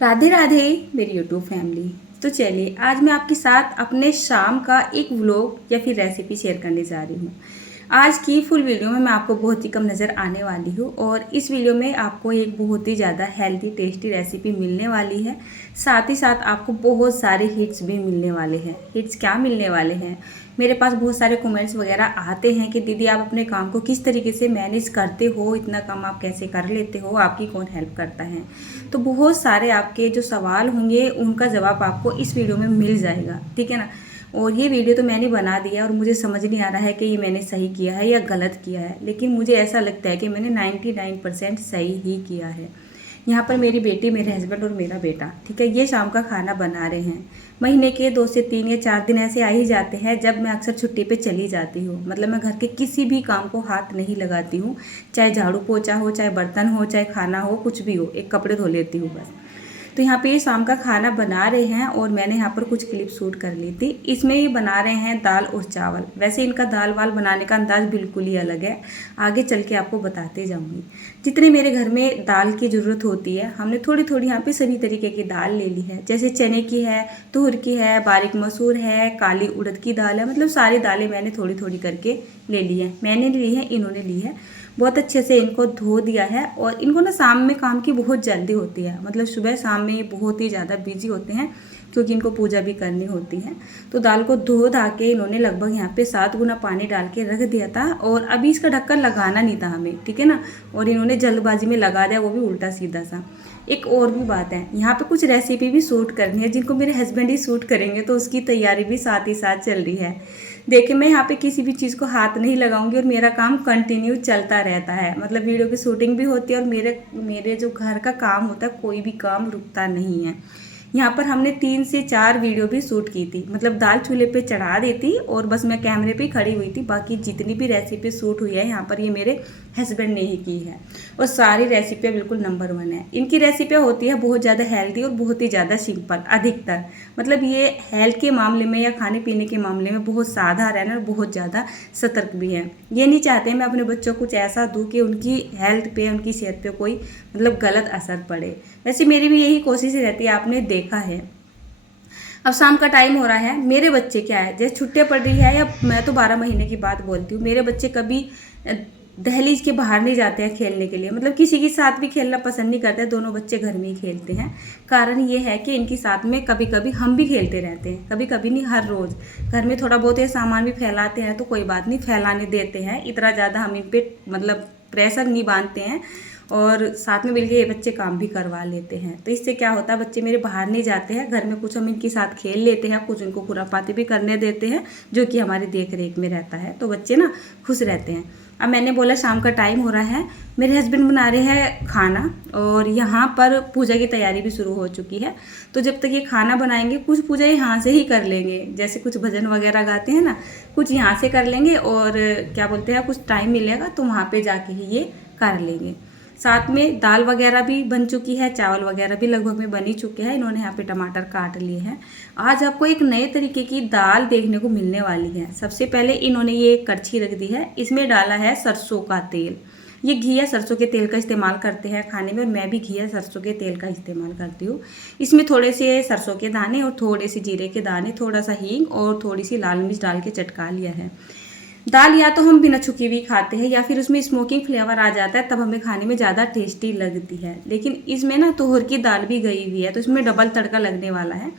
राधे राधे मेरी YouTube family. तो चलिए आज मैं आपके साथ अपने शाम का एक व्लॉग या फिर रेसिपी शेयर करने जा रही हूँ। आज की फुल वीडियो में मैं आपको बहुत ही कम नज़र आने वाली हूँ और इस वीडियो में आपको एक बहुत ही ज़्यादा हेल्दी टेस्टी रेसिपी मिलने वाली है। साथ ही साथ आपको बहुत सारे हिट्स भी मिलने वाले हैं। हिट्स क्या मिलने वाले हैं, मेरे पास बहुत सारे कमेंट्स वगैरह आते हैं कि दीदी आप अपने काम को किस तरीके से मैनेज करते हो, इतना काम आप कैसे कर लेते हो, आपकी कौन हेल्प करता है। तो बहुत सारे आपके जो सवाल होंगे उनका जवाब आपको इस वीडियो में मिल जाएगा, ठीक है ना। और ये वीडियो तो मैंने बना दिया और मुझे समझ नहीं आ रहा है कि ये मैंने सही किया है या गलत किया है, लेकिन मुझे ऐसा लगता है कि मैंने 99% सही ही किया है। यहाँ पर मेरी बेटी, मेरे हस्बैंड और मेरा बेटा, ठीक है, ये शाम का खाना बना रहे हैं। महीने के 2 से 3 या 4 दिन ऐसे आ ही जाते हैं जब मैं अक्सर छुट्टी पे चली जाती हूँ। मतलब मैं घर के किसी भी काम को हाथ नहीं लगाती हूँ, चाहे झाड़ू पोछा हो, चाहे बर्तन हो, चाहे खाना हो, कुछ भी हो, एक कपड़े धो लेती हूँ बस। तो यहाँ पे ये शाम का खाना बना रहे हैं और मैंने यहाँ पर कुछ क्लिप शूट कर ली थी। इसमें ये बना रहे हैं दाल और चावल। वैसे इनका दाल वाल बनाने का अंदाज बिल्कुल ही अलग है, आगे चल के आपको बताते जाऊँगी। जितने मेरे घर में दाल की ज़रूरत होती है, हमने थोड़ी थोड़ी यहाँ पे सभी तरीके की दाल ले ली है। जैसे चने की है, तुअर की है, बारीक मसूर है, काली उड़द की दाल है, मतलब सारी दालें मैंने थोड़ी थोड़ी करके ले ली है। मैंने ली है, इन्होंने ली है। बहुत अच्छे से इनको धो दिया है और इनको ना शाम में काम की बहुत जल्दी होती है। मतलब सुबह शाम में ये बहुत ही ज़्यादा बिजी होते हैं क्योंकि इनको पूजा भी करनी होती है। तो दाल को धो धा के इन्होंने लगभग यहाँ पे 7 गुना पानी डाल के रख दिया था और अभी इसका ढक्कन लगाना नहीं था हमें, ठीक है ना। और इन्होंने जल्दबाजी में लगा दिया, वो भी उल्टा सीधा सा। एक और भी बात है, यहाँ पे कुछ रेसिपी भी शूट करनी है जिनको मेरे हस्बैंड ही शूट करेंगे, तो उसकी तैयारी भी साथ ही साथ चल रही है। देखिए मैं यहाँ पे किसी भी चीज़ को हाथ नहीं लगाऊंगी और मेरा काम कंटिन्यू चलता रहता है। मतलब वीडियो की शूटिंग भी होती है और मेरे जो घर का काम होता है, कोई भी काम रुकता नहीं है। यहाँ पर हमने 3 से 4 वीडियो भी शूट की थी। मतलब दाल चूल्हे पे चढ़ा दी थी और बस मैं कैमरे पे खड़ी हुई थी। बाकी जितनी भी रेसिपी शूट हुई है यहाँ पर ये मेरे हस्बैंड ने ही की है और सारी रेसिपियाँ बिल्कुल नंबर 1 है। इनकी रेसिपियाँ होती है बहुत ज़्यादा हेल्दी और बहुत ही ज़्यादा सिंपल अधिकतर। मतलब ये हेल्थ के मामले में या खाने पीने के मामले में बहुत साधारण और बहुत ज़्यादा सतर्क भी है। ये नहीं चाहते मैं अपने बच्चों को कुछ ऐसा दूँ कि उनकी हेल्थ पे, उनकी सेहत पे कोई मतलब गलत असर पड़े। वैसे मेरी भी यही कोशिश रहती है, आपने देखा है। अब शाम का टाइम हो रहा है, मेरे बच्चे क्या है, जैसे छुट्टियाँ पड़ रही है, या मैं तो 12 महीने की बात बोलती हूँ, मेरे बच्चे कभी दहलीज के बाहर नहीं जाते हैं खेलने के लिए। मतलब किसी के साथ भी खेलना पसंद नहीं करते, दोनों बच्चे घर में ही खेलते हैं। कारण ये है कि इनके साथ में कभी कभी हम भी खेलते रहते हैं, कभी कभी नहीं, हर रोज़। घर में थोड़ा बहुत ये सामान भी फैलाते हैं तो कोई बात नहीं, फैलाने देते हैं, इतना ज़्यादा हम इन पर मतलब प्रेशर नहीं बांधते हैं। और साथ में मिलके ये बच्चे काम भी करवा लेते हैं। तो इससे क्या होता है, बच्चे मेरे बाहर नहीं जाते हैं, घर में कुछ हम इनके साथ खेल लेते हैं, कुछ इनको खुरापाती भी करने देते हैं जो कि हमारी देख रेख में रहता है। तो बच्चे ना खुश रहते हैं। अब मैंने बोला शाम का टाइम हो रहा है, मेरे हस्बैंड बना रहे हैं खाना और यहाँ पर पूजा की तैयारी भी शुरू हो चुकी है। तो जब तक ये खाना बनाएंगे, कुछ पूजा यहाँ से ही कर लेंगे, जैसे कुछ भजन वगैरह गाते हैं ना, कुछ यहाँ से कर लेंगे और क्या बोलते हैं, कुछ टाइम मिलेगा तो वहाँ पे जाके ही ये कर लेंगे। साथ में दाल वगैरह भी बन चुकी है, चावल वगैरह भी लगभग में बन ही चुके हैं। इन्होंने यहाँ पे टमाटर काट लिए हैं। आज आपको एक नए तरीके की दाल देखने को मिलने वाली है। सबसे पहले इन्होंने ये एक कड़छी रख दी है, इसमें डाला है सरसों का तेल। ये घी या सरसों के तेल का इस्तेमाल करते हैं खाने में और मैं भी घी या सरसों के तेल का इस्तेमाल करती हूँ। इसमें थोड़े से सरसों के दाने और थोड़े से जीरे के दाने, थोड़ा सा हींग और थोड़ी सी लाल मिर्च डाल के चटका लिया है। दाल या तो हम बिना छुकी हुई खाते हैं या फिर उसमें स्मोकिंग फ्लेवर आ जाता है, तब हमें खाने में ज़्यादा टेस्टी लगती है। लेकिन इसमें ना तुअर की दाल भी गई हुई है तो इसमें डबल तड़का लगने वाला है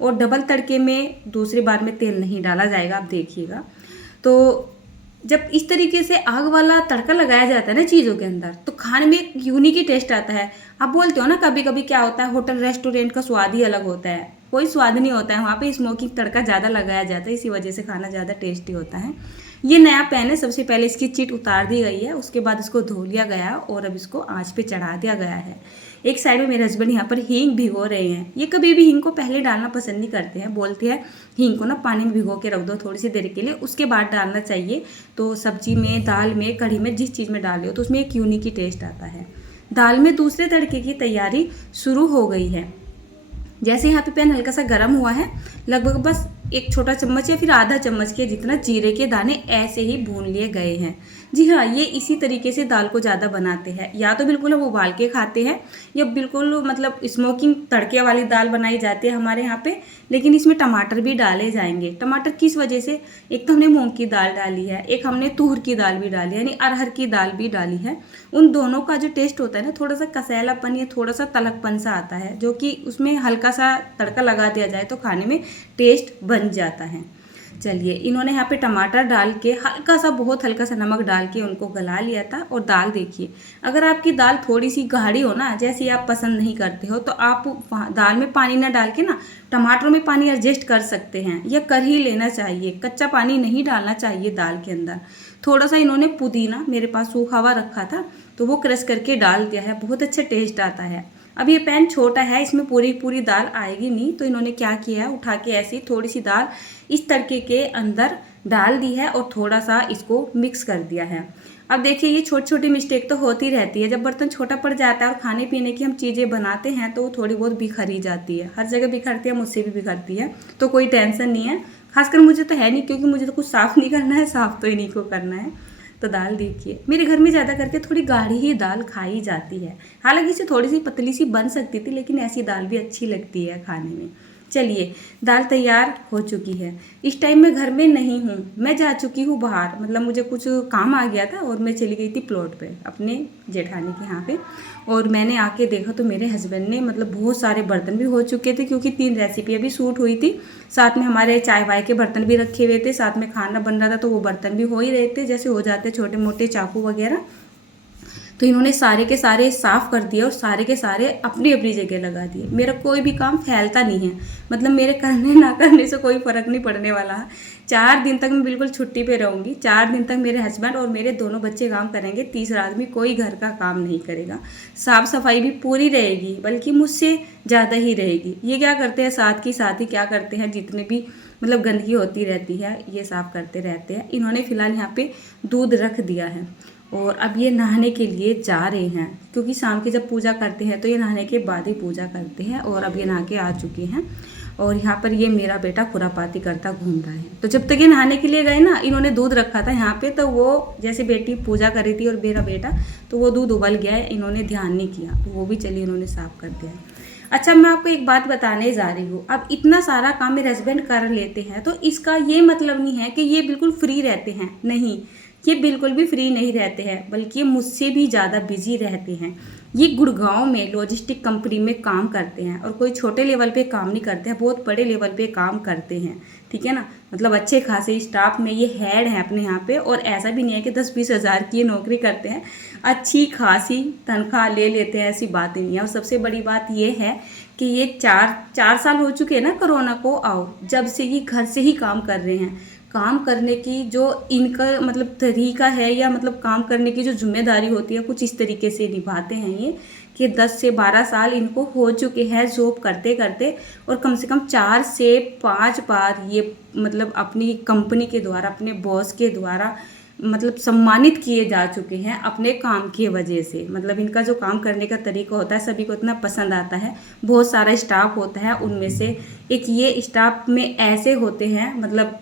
और डबल तड़के में दूसरी बार में तेल नहीं डाला जाएगा, आप देखिएगा। तो जब इस तरीके से आग वाला तड़का लगाया जाता है ना चीज़ों के अंदर, तो खाने में एक यूनिक ही टेस्ट आता है। आप बोलते हो ना, कभी कभी क्या होता है, होटल रेस्टोरेंट का स्वाद ही अलग होता है, कोई स्वाद नहीं होता है, वहाँ पे स्मोकिंग तड़का ज़्यादा लगाया जाता है, इसी वजह से खाना ज़्यादा टेस्टी होता है। ये नया पैन है, सबसे पहले इसकी चिट उतार दी गई है, उसके बाद इसको धो लिया गया और अब इसको आंच पे चढ़ा दिया गया है। एक साइड में मेरे हस्बैंड यहाँ पर हींग भिगो रहे हैं। ये कभी भी हींग को पहले डालना पसंद नहीं करते हैं, बोलते हैं हींग को ना पानी में भिगो के रख दो थोड़ी सी देर के लिए, उसके बाद डालना चाहिए। तो सब्जी में, दाल में, कढ़ी में, जिस चीज़ में डाल हो तो उसमें एक यूनिक ही टेस्ट आता है। दाल में दूसरे तड़के की तैयारी शुरू हो गई है। जैसे यहाँ पे पैन हल्का सा गर्म हुआ है, लगभग बस 1 छोटा चम्मच या फिर आधा चम्मच के जितना जीरे के दाने ऐसे ही भून लिए गए हैं। जी हाँ, ये इसी तरीके से दाल को ज़्यादा बनाते हैं। या तो बिल्कुल हम उबाल के खाते हैं या बिल्कुल मतलब स्मोकिंग तड़के वाली दाल बनाई जाती है हमारे यहाँ पे। लेकिन इसमें टमाटर भी डाले जाएंगे। टमाटर किस वजह से? एक तो हमने मूंग की दाल डाली है, एक हमने तुअर की दाल भी डाली है, यानी अरहर की दाल भी डाली है। उन दोनों का जो टेस्ट होता है ना, थोड़ा सा कसैलापन या थोड़ा सा तलकपन सा आता है, जो कि उसमें हल्का सा तड़का लगा दिया जाए तो खाने में टेस्ट बन जाता है। चलिए, इन्होंने यहाँ पे टमाटर डाल के हल्का सा, बहुत हल्का सा नमक डाल के उनको गला लिया था। और दाल देखिए, अगर आपकी दाल थोड़ी सी गाढ़ी हो ना, जैसे आप पसंद नहीं करते हो, तो आप दाल में पानी ना डाल के ना टमाटरों में पानी एडजस्ट कर सकते हैं, या कर ही लेना चाहिए। कच्चा पानी नहीं डालना चाहिए दाल के अंदर। थोड़ा सा इन्होंने पुदीना, मेरे पास सूखा हुआ रखा था तो वो क्रश करके डाल दिया है, बहुत अच्छा टेस्ट आता है। अब ये पैन छोटा है, इसमें पूरी पूरी दाल आएगी नहीं, तो इन्होंने क्या किया है, उठा के ऐसी थोड़ी सी दाल इस तड़के के अंदर डाल दी है और थोड़ा सा इसको मिक्स कर दिया है। अब देखिए, ये छोटी छोटी मिस्टेक तो होती रहती है। जब बर्तन छोटा पड़ जाता है और खाने पीने की हम चीज़ें बनाते हैं तो वो थोड़ी बहुत बिखरी जाती है। हर जगह बिखरती है, मुझसे भी बिखरती है, तो कोई टेंशन नहीं है। खासकर मुझे तो है नहीं, क्योंकि मुझे तो कुछ साफ़ नहीं करना है, साफ़ तो इन्हीं को करना है। तो दाल देखिए, मेरे घर में ज़्यादा करके थोड़ी गाढ़ी ही दाल खाई जाती है। हालांकि इसे थोड़ी सी पतली सी बन सकती थी, लेकिन ऐसी दाल भी अच्छी लगती है खाने में। चलिए, दाल तैयार हो चुकी है। इस टाइम मैं घर में नहीं हूँ, मैं जा चुकी हूँ बाहर, मतलब मुझे कुछ काम आ गया था और मैं चली गई थी प्लॉट पे अपने जेठानी के यहाँ पे। और मैंने आके देखा तो मेरे हस्बैंड ने, मतलब बहुत सारे बर्तन भी हो चुके थे, क्योंकि 3 रेसिपी अभी शूट हुई थी। साथ में हमारे चाय वाय के बर्तन भी रखे हुए थे, साथ में खाना बन रहा था, तो वो बर्तन भी हो ही रहे थे, जैसे हो जाते छोटे मोटे चाकू वगैरह। तो इन्होंने सारे के सारे साफ़ कर दिए और सारे के सारे अपनी अपनी जगह लगा दिए। मेरा कोई भी काम फैलता नहीं है, मतलब मेरे करने ना करने से कोई फ़र्क नहीं पड़ने वाला है। 4 दिन तक मैं बिल्कुल छुट्टी पे रहूँगी। 4 दिन तक मेरे हस्बैंड और मेरे दोनों बच्चे काम करेंगे, तीसरा आदमी कोई घर का काम नहीं करेगा। साफ़ सफाई भी पूरी रहेगी, बल्कि मुझसे ज़्यादा ही रहेगी। ये क्या करते हैं, साथ ही क्या करते हैं, जितने भी मतलब गंदगी होती रहती है ये साफ़ करते रहते हैं। इन्होंने फ़िलहाल यहाँ पे दूध रख दिया है और अब ये नहाने के लिए जा रहे हैं, क्योंकि शाम की जब पूजा करते हैं तो ये नहाने के बाद ही पूजा करते हैं। और अब ये नहा के आ चुके हैं और यहाँ पर ये मेरा बेटा खुरापाती करता घूम रहा है। तो जब तक ये नहाने के लिए गए ना, इन्होंने दूध रखा था यहाँ पे, तो वो जैसे बेटी पूजा कर रही थी और मेरा बेटा, तो वो दूध उबल गया है, इन्होंने ध्यान नहीं किया, तो वो भी चलिए इन्होंने साफ़ कर दिया है। अच्छा, मैं आपको एक बात बताने जा रही हूँ। अब इतना सारा काम मेरे हस्बैंड कर लेते हैं, तो इसका ये मतलब नहीं है कि ये बिल्कुल फ्री रहते हैं। नहीं, ये बिल्कुल भी फ्री नहीं रहते हैं, बल्कि ये मुझसे भी ज़्यादा बिजी रहते हैं। ये गुड़गांव में लॉजिस्टिक कंपनी में काम करते हैं और कोई छोटे लेवल पे काम नहीं करते हैं, बहुत बड़े लेवल पे काम करते हैं। ठीक है ना, मतलब अच्छे खासे स्टाफ में ये हेड हैं अपने यहाँ पे। और ऐसा भी नहीं है कि 10-20 हज़ार की ये नौकरी करते हैं, अच्छी खासी तनख्वाह ले लेते हैं, ऐसी बात ही नहीं है। और सबसे बड़ी बात ये है कि ये 4 साल हो चुके हैं ना कोरोना को आओ, जब से ये घर से ही काम कर रहे हैं। काम करने की जो इनका मतलब तरीका है, या मतलब काम करने की जो जिम्मेदारी होती है, कुछ इस तरीके से निभाते हैं ये, कि 10 से 12 साल इनको हो चुके हैं जॉब करते करते। और कम से कम 4 से 5 बार ये मतलब अपनी कंपनी के द्वारा, अपने बॉस के द्वारा मतलब सम्मानित किए जा चुके हैं अपने काम की वजह से। मतलब इनका जो काम करने का तरीका होता है सभी को इतना पसंद आता है। बहुत सारा स्टाफ होता है, उनमें से एक ये स्टाफ में ऐसे होते हैं, मतलब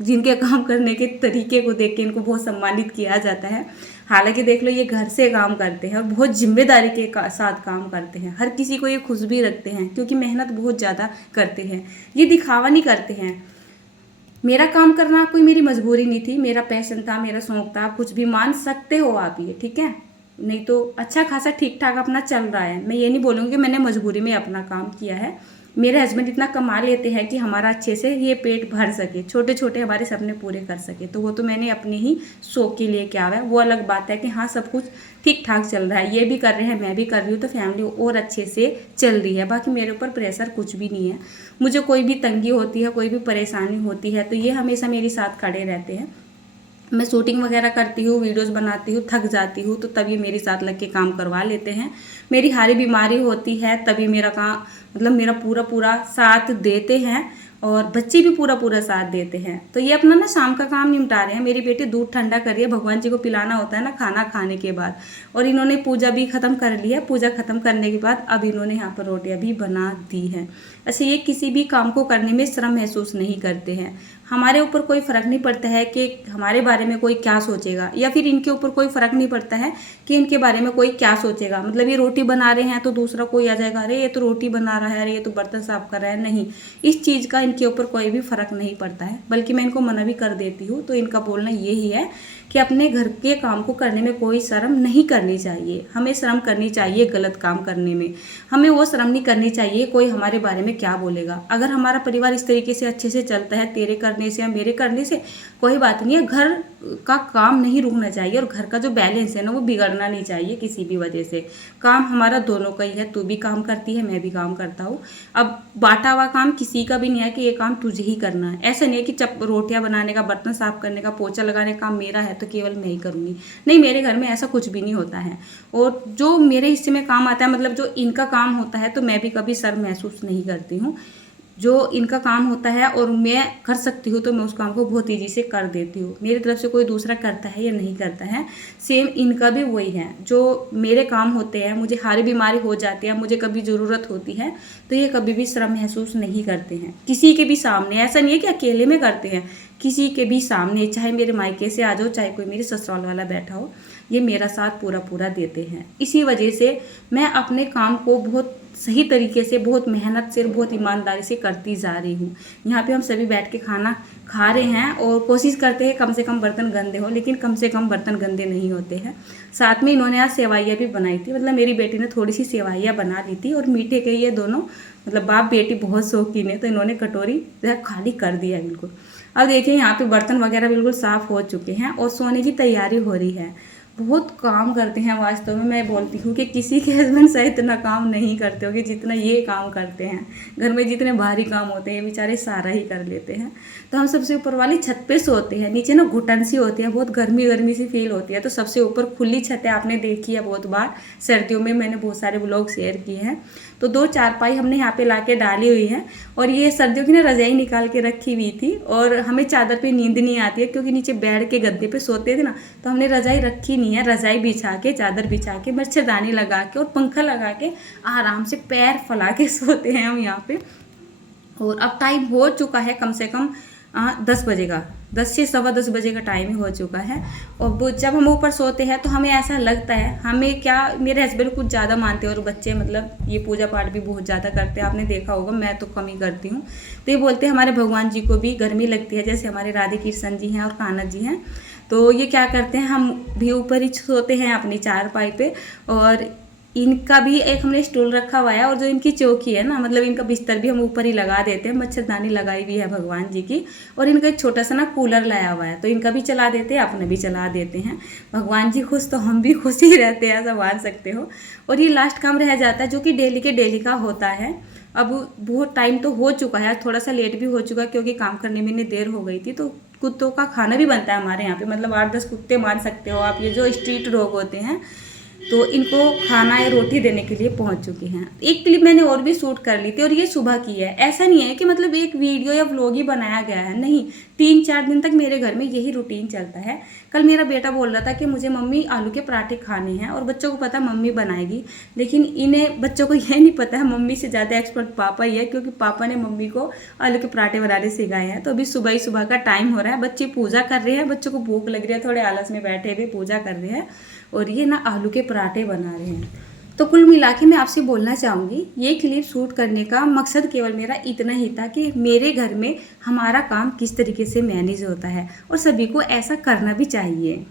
जिनके काम करने के तरीके को देख के इनको बहुत सम्मानित किया जाता है। हालांकि देख लो, ये घर से काम करते हैं और बहुत जिम्मेदारी के साथ काम करते हैं। हर किसी को ये खुश भी रखते हैं, क्योंकि मेहनत बहुत ज़्यादा करते हैं। ये दिखावा नहीं करते हैं। मेरा काम करना कोई मेरी मजबूरी नहीं थी, मेरा पैशन था, मेरा शौक था, कुछ भी मान सकते हो आप ये, ठीक है। नहीं तो अच्छा खासा ठीक ठाक अपना चल रहा है। मैं ये नहीं बोलूँगी मैंने मजबूरी में अपना काम किया है। मेरे हस्बैंड इतना कमा लेते हैं कि हमारा अच्छे से ये पेट भर सके, छोटे छोटे हमारे सपने पूरे कर सके। तो वो तो मैंने अपने ही शौक के लिए किया हुआ है। वो अलग बात है कि हाँ, सब कुछ ठीक ठाक चल रहा है, ये भी कर रहे हैं, मैं भी कर रही हूँ, तो फैमिली और अच्छे से चल रही है। बाकी मेरे ऊपर प्रेशर कुछ भी नहीं है। मुझे कोई भी तंगी होती है, कोई भी परेशानी होती है, तो ये हमेशा मेरे साथ खड़े रहते हैं। मैं शूटिंग वगैरह करती हूँ, वीडियोस बनाती हूँ, थक जाती हूँ, तो तभी मेरे साथ लग के काम करवा लेते हैं। मेरी हारी बीमारी होती है तभी मेरा काम मतलब मेरा पूरा पूरा साथ देते हैं, और बच्चे भी पूरा पूरा साथ देते हैं। तो ये अपना ना शाम का काम निपटा रहे हैं। मेरी बेटी दूध ठंडा कर रही है, भगवान जी को पिलाना होता है ना खाना खाने के बाद। और इन्होंने पूजा भी ख़त्म कर ली है। पूजा ख़त्म करने के बाद अब इन्होंने यहाँ पर रोटियाँ भी बना दी हैं। अच्छा, ये किसी भी काम को करने में शर्म महसूस नहीं करते हैं। हमारे ऊपर कोई फ़र्क नहीं पड़ता है कि हमारे बारे में कोई क्या सोचेगा, या फिर इनके ऊपर कोई फ़र्क नहीं पड़ता है कि इनके बारे में कोई क्या सोचेगा। मतलब ये रोटी बना रहे हैं तो दूसरा कोई आ जाएगा, अरे ये तो रोटी बना रहा है, अरे ये तो बर्तन साफ कर रहा है। नहीं, इस चीज़ का इनके ऊपर कोई भी फ़र्क नहीं पड़ता है, बल्कि मैं इनको मना भी कर देती हूँ। तो इनका बोलना यही है कि अपने घर के काम को करने में कोई शर्म नहीं करनी चाहिए। हमें शर्म करनी चाहिए गलत काम करने में, हमें वो शर्म नहीं करनी चाहिए कोई हमारे बारे में क्या बोलेगा। अगर हमारा परिवार इस तरीके से अच्छे से चलता है, तेरे करने से या मेरे करने से, कोई बात नहीं है। घर का काम नहीं रुकना चाहिए और घर का जो बैलेंस है ना वो बिगड़ना नहीं चाहिए किसी भी वजह से। काम हमारा दोनों का ही है, तू भी काम करती है, मैं भी काम करता हूँ। अब बांटा हुआ काम किसी का भी नहीं है कि ये काम तुझे ही करना है। ऐसा नहीं है कि रोटियां बनाने का, बर्तन साफ करने का, पोछा लगाने का काम मेरा है तो केवल मैं ही करूँगी। नहीं, मेरे घर में ऐसा कुछ भी नहीं होता है। और जो मेरे हिस्से में काम आता है, मतलब जो इनका काम होता है, तो मैं भी कभी शर्म महसूस नहीं करती हूँ। जो इनका काम होता है और मैं कर सकती हूँ तो मैं उस काम को बहुत ईजी से कर देती हूँ। मेरी तरफ से कोई दूसरा करता है या नहीं करता है, सेम इनका भी वही है। जो मेरे काम होते हैं, मुझे हारी बीमारी हो जाती है, मुझे कभी ज़रूरत होती है, तो ये कभी भी शर्म महसूस नहीं करते हैं किसी के भी सामने। ऐसा नहीं है कि अकेले में करते हैं, किसी के भी सामने, चाहे मेरे मायके से आ जाओ, चाहे कोई मेरे ससुराल वाला बैठा हो, ये मेरा साथ पूरा पूरा देते हैं। इसी वजह से मैं अपने काम को बहुत सही तरीके से, बहुत मेहनत से, बहुत ईमानदारी से करती जा रही हूँ। यहाँ पे हम सभी बैठ के खाना खा रहे हैं और कोशिश करते हैं कम से कम बर्तन गंदे हो, लेकिन कम से कम बर्तन गंदे नहीं होते हैं। साथ में इन्होंने आज सेवइयाँ भी बनाई थी, मतलब मेरी बेटी ने थोड़ी सी सेवइयाँ बना ली थी। और मीठे के ये दोनों, मतलब बाप बेटी बहुत शौकीन है, तो इन्होंने कटोरी खाली कर दिया है बिल्कुल। अब देखिए यहाँ पे बर्तन वगैरह बिल्कुल साफ़ हो चुके हैं और सोने की तैयारी हो रही है। बहुत काम करते हैं वास्तव में। मैं बोलती हूँ कि किसी के हस्बैंड शायद इतना काम नहीं करते होंगे जितना ये काम करते हैं। घर में जितने भारी काम होते हैं बेचारे सारा ही कर लेते हैं। तो हम सबसे ऊपर वाली छत पे सोते हैं, नीचे ना घुटन सी होती है, बहुत गर्मी गर्मी सी फील होती है। तो सबसे ऊपर खुली छत है, आपने देखी है बहुत बार, सर्दियों में मैंने बहुत सारे व्लॉग शेयर किए हैं। तो 2 चारपाई हमने यहाँ पे लाके डाली हुई है और ये सर्दियों की ना रजाई निकाल के रखी हुई थी। और हमें चादर पे नींद नहीं आती है क्योंकि नीचे बेड के गद्दे पे सोते थे ना, तो हमने रजाई रखी नहीं है। रजाई बिछा के, चादर बिछा के, मच्छरदानी लगा के और पंखा लगा के आराम से पैर फैला के सोते हैं हम यहाँ पे। और अब टाइम हो चुका है कम से कम 10 बजे का, 10 से सवा 10 बजे का टाइम ही हो चुका है। और जब हम ऊपर सोते हैं तो हमें ऐसा लगता है, हमें क्या, मेरे हस्बैंड कुछ ज़्यादा मानते हैं और बच्चे मतलब ये पूजा पाठ भी बहुत ज़्यादा करते हैं। आपने देखा होगा, मैं तो कम ही करती हूँ। तो ये बोलते हैं हमारे भगवान जी को भी गर्मी लगती है, जैसे हमारे राधे कृष्ण जी हैं और कान्हा जी हैं। तो ये क्या करते हैं, हम भी ऊपर ही सोते हैं अपनी चारपाई पे। और इनका भी एक हमने स्टूल रखा हुआ है और जो इनकी चौकी है ना, मतलब इनका बिस्तर भी हम ऊपर ही लगा देते हैं। मच्छरदानी लगाई हुई है भगवान जी की। और इनका एक छोटा सा ना कूलर लाया हुआ है, तो इनका भी चला देते हैं, अपने भी चला देते हैं। भगवान जी खुश तो हम भी खुश ही रहते हैं, ऐसा मान सकते हो। और ये लास्ट काम रह जाता है जो कि डेली के डेली का होता है। अब बहुत टाइम तो हो चुका है, थोड़ा सा लेट भी हो चुका क्योंकि काम करने में इतनी देर हो गई थी। तो कुत्तों का खाना भी बनता है हमारे यहाँ पे, मतलब 8-10 कुत्ते मान सकते हो आप, ये जो स्ट्रीट डॉग होते हैं। तो इनको खाना या रोटी देने के लिए पहुंच चुकी हैं। एक क्लिप मैंने और भी शूट कर ली थी और ये सुबह की है। ऐसा नहीं है कि मतलब एक वीडियो या व्लॉग ही बनाया गया है, नहीं, 3-4 दिन तक मेरे घर में यही रूटीन चलता है। कल मेरा बेटा बोल रहा था कि मुझे मम्मी आलू के पराठे खाने हैं, और बच्चों को पता मम्मी बनाएगी, लेकिन इन्हें बच्चों को ये नहीं पता है मम्मी से ज़्यादा एक्सपर्ट पापा ही है, क्योंकि पापा ने मम्मी को आलू के पराठे बनाने सिखाए हैं। तो अभी सुबह ही सुबह का टाइम हो रहा है, बच्चे पूजा कर रहे हैं, बच्चों को भूख लग रही है, थोड़े आलस में बैठे हुए पूजा कर रहे हैं और ये ना आलू के पराठे बना रहे हैं। तो कुल मिला के मैं आपसे बोलना चाहूँगी, ये क्लिप शूट करने का मकसद केवल मेरा इतना ही था कि मेरे घर में हमारा काम किस तरीके से मैनेज होता है और सभी को ऐसा करना भी चाहिए।